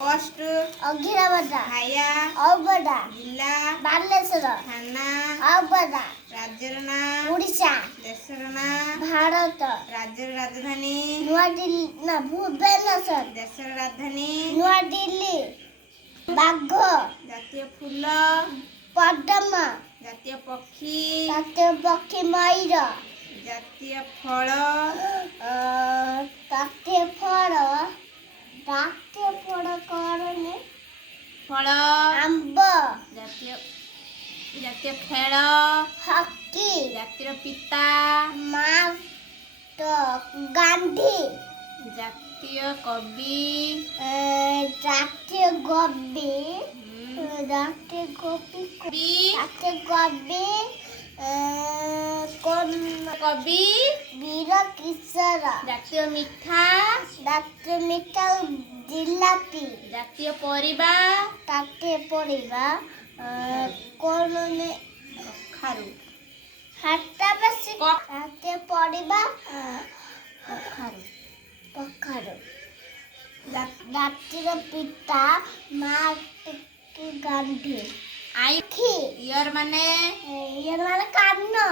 post ଅଘିରାବଦା ଖାଇବା ଅବଦା ଜିଲ୍ଲା ବାଲେଶ୍ୱର ଥାନା ଅବଦା ରାଜ୍ୟର ନାଁ ଓଡ଼ିଶା ଦେଶର ନାଁ ଭାରତ ରାଜ୍ୟର ରାଜଧାନୀ ନୂଆଦିଲ୍ଲୀ ନା ଭୁବନେଶ୍ୱର ଦେଶର ରାଜଧାନୀ ନୂଆଦିଲ୍ଲୀ ବାଘ ଜାତୀୟ ଫୁଲ ପଦ୍ମ ଜାତୀୟ ପକ୍ଷୀ ଜାତୀୟ ପକ୍ଷୀ ମୟୂର ଜାତୀୟ ଫଳ ଜାତୀୟ ଫଳ କରନି ଫଳ ଆମ୍ବ ଜାତୀୟ ଖେଳ ହକି ଜାତିର ପିତା ଗାନ୍ଧୀ ଜାତୀୟ କବି ଜାତୀୟ କବି ଜାତୀୟ କବି କବି ବୀର କିଶୋର ଜାତୀୟ ମିଠା ଜାତୀୟ ମିଠା ଜିଲାପି ଜାତୀୟ ପରିବା ଜାତୀୟ ପରିବା କଣ କଖାରୁ ହାତ ବେଶୀ ଜାତୀୟ ପରିବା କଖାରୁ ଜାତିର ପିତା ଗାନ୍ଧୀ ଇୟର ମାନେ କାନ